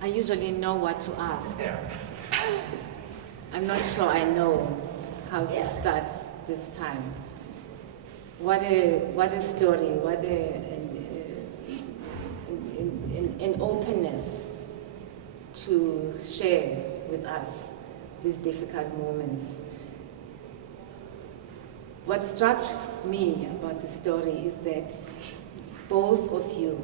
I usually know what to ask. I'm not sure I know how to start this time. What a story, what an openness to share with us these difficult moments. What struck me about the story is that both of you,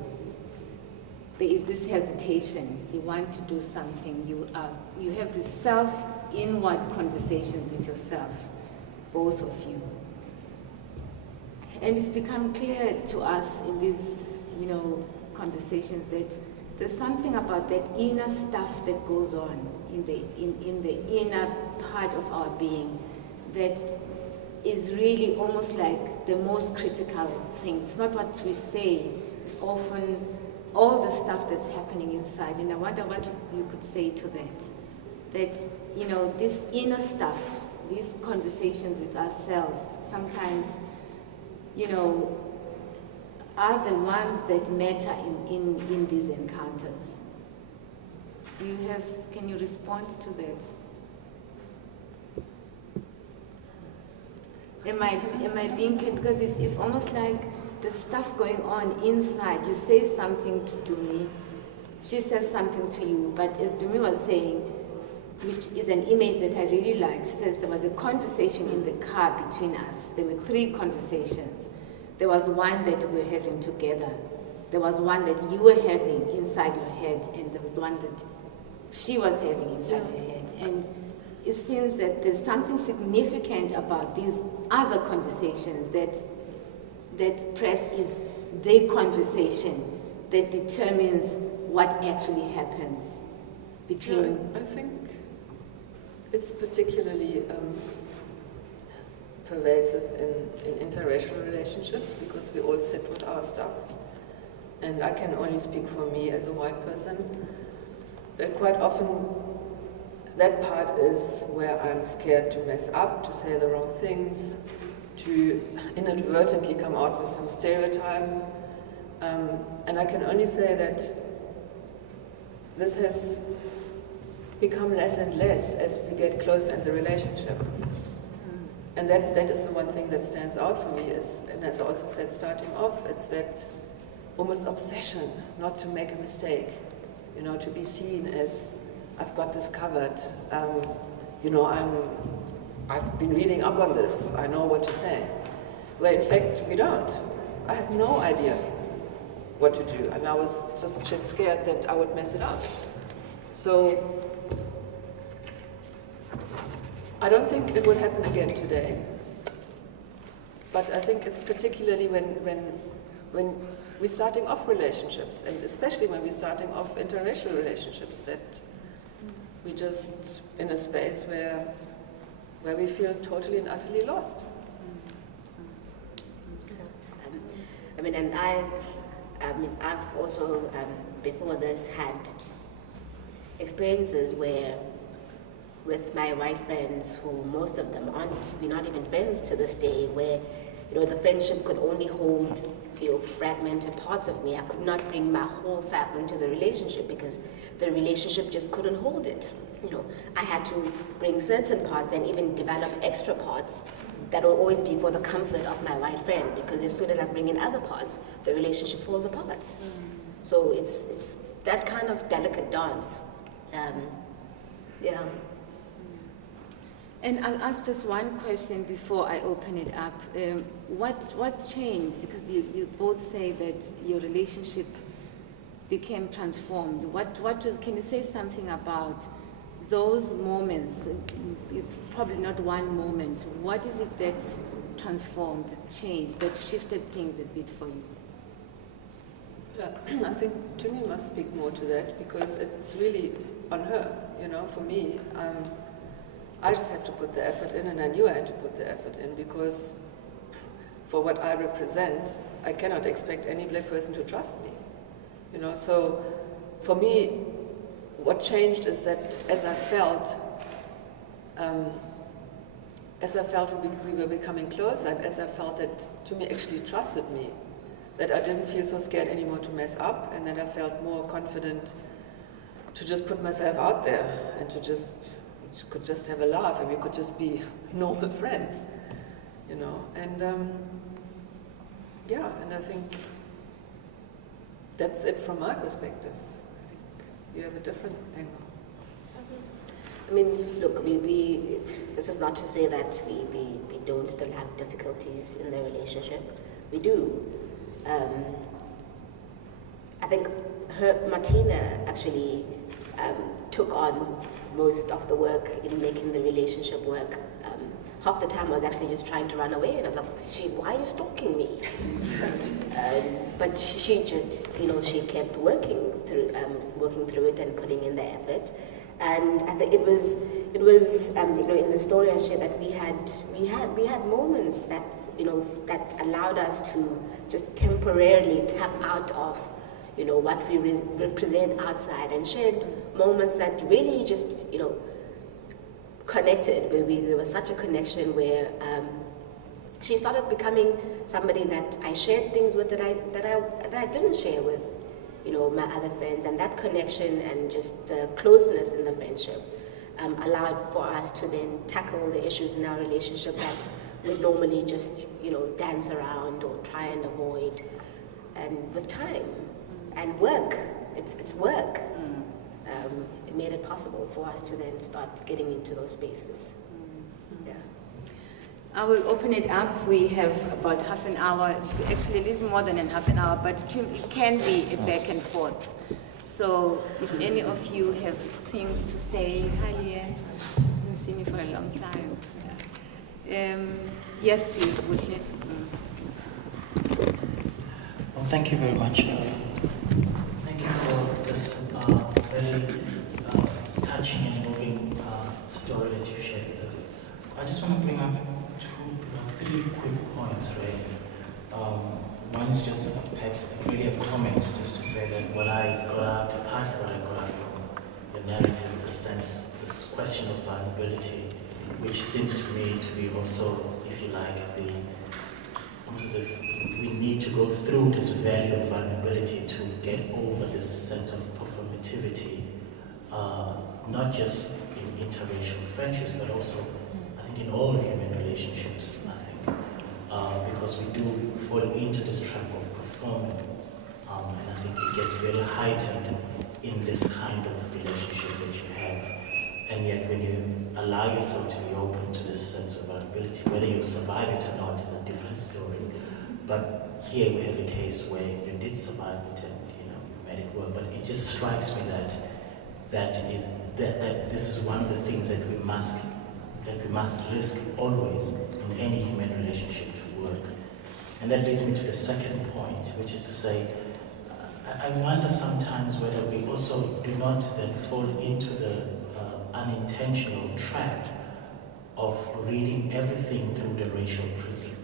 there is this hesitation. You want to do something. You have this self-inward conversations with yourself, both of you. And it's become clear to us in these, conversations that there's something about that inner stuff that goes on in the inner part of our being that is really almost like the most critical thing. It's not what we say, it's often all the stuff that's happening inside. And I wonder what you could say to that. That, this inner stuff, these conversations with ourselves, sometimes, are the ones that matter in these encounters. Can you respond to that? Am I being clear? Because it's almost like the stuff going on inside. You say something to Tumi, she says something to you, but as Tumi was saying, which is an image that I really liked, she says there was a conversation in the car between us. There were 3 conversations. There was one that we were having together. There was one that you were having inside your head, and there was one that she was having inside her head. And it seems that there's something significant about these other conversations that perhaps is the conversation that determines what actually happens between... I think it's particularly pervasive in interracial relationships because we all sit with our stuff. And I can only speak for me as a white person, that quite often that part is where I'm scared to mess up, to say the wrong things, to inadvertently come out with some stereotype. And I can only say that this has become less and less as we get closer in the relationship. And that is the one thing that stands out for me, and as I also said starting off, it's that almost obsession not to make a mistake, to be seen as, I've got this covered, I've been reading up on this, I know what to say. Where in fact we don't. I had no idea what to do, and I was just shit scared that I would mess it up. So I don't think it would happen again today, but I think it's particularly when we're starting off relationships, and especially when we're starting off interracial relationships, that we're just in a space where we feel totally and utterly lost. I've also, before this, had experiences where with my white friends, who most of them we're not even friends to this day, where the friendship could only hold fragmented parts of me. I could not bring my whole self into the relationship because the relationship just couldn't hold it. I had to bring certain parts and even develop extra parts that will always be for the comfort of my white friend, because as soon as I bring in other parts, the relationship falls apart. So it's that kind of delicate dance. And I'll ask just one question before I open it up. What changed? Because you both say that your relationship became transformed. Can you say something about those moments? It's probably not one moment. What is it that's transformed, that changed, that shifted things a bit for you? Yeah, I think Tumi must speak more to that because it's really on her. For me, I just have to put the effort in, and I knew I had to put the effort in because for what I represent, I cannot expect any black person to trust me. So for me, what changed is that as I felt we were becoming closer, and as I felt that Tumi actually trusted me, that I didn't feel so scared anymore to mess up, and that I felt more confident to just put myself out there and could just have a laugh, and we could just be normal friends, you know. And yeah, and I think that's it from my perspective. I think you have a different angle. I mean, look, this is not to say that we don't still have difficulties in the relationship. We do. I think Martina actually took on most of the work in making the relationship work. Half the time I was actually just trying to run away, and I was like, why are you stalking me? But she just, you know, she kept working through it and putting in the effort. And I think it was you know, in the story I shared that we had moments that, you know, that allowed us to just temporarily tap out of, you know, what we represent outside, and shared moments that really just, you know, connected, where there was such a connection where she started becoming somebody that I shared things with that I didn't share with, you know, my other friends. And that connection and just the closeness in the friendship allowed for us to then tackle the issues in our relationship that would normally just, you know, dance around or try and avoid. And with time and work, it's work. It made it possible for us to then start getting into those spaces. Yeah. I will open it up. We have about half an hour, actually a little more than half an hour, but it can be a back and forth. So if any of you have things to say, hi Leanne, you've seen me for a long time. Yeah. Yes, please, Butle. Well, thank you very much. Thank you for this very touching and moving story that you shared with us. I just want to bring up three quick points, really. One is just perhaps really a comment, just to say that what I got out from the narrative, this question of vulnerability, which seems to me to be also, if you like, almost as if we need to go through this value of vulnerability to get over this sense of performativity, not just in interracial friendships, but also, I think, in all human relationships, I think, because we do fall into this trap of performing, and I think it gets very heightened in this kind of relationship that you have. And yet when you allow yourself to be open to this sense of vulnerability, whether you survive it or not is a different story. But here we have a case where you did survive it and, you know, you've made it work. But it just strikes me that this is one of the things that we must risk always in any human relationship to work. And that leads me to the second point, which is to say, I wonder sometimes whether we also do not then fall into the unintentional trap of reading everything through the racial prism.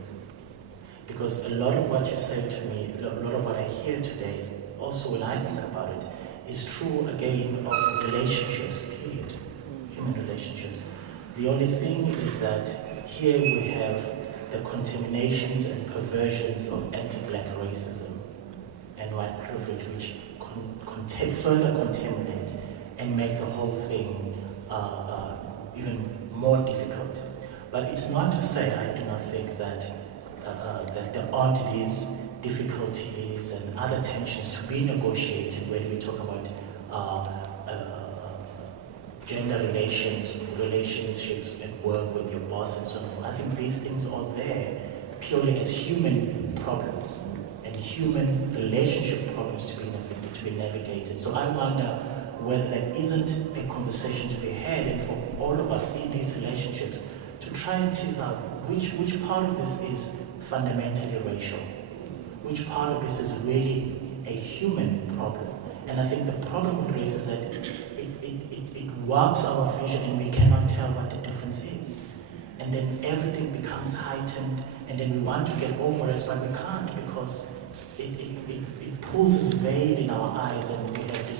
Because a lot of what you said to me, a lot of what I hear today, also when I think about it, is true again of relationships, period, human relationships. The only thing is that here we have the contaminations and perversions of anti-black racism and white privilege, which further contaminate and make the whole thing even more difficult. But it's not to say I do not think that there aren't these difficulties and other tensions to be negotiated when we talk about gender relationships at work with your boss and so on. I think these things are there purely as human problems and human relationship problems to be navigated. So I wonder whether there isn't a conversation to be had, and for all of us in these relationships to try and tease out which part of this is fundamentally racial, which part of this is really a human problem. And I think the problem with race is that it warps our vision and we cannot tell what the difference is. And then everything becomes heightened, and then we want to get over it, but we can't, because it pulls this veil in our eyes, and we have this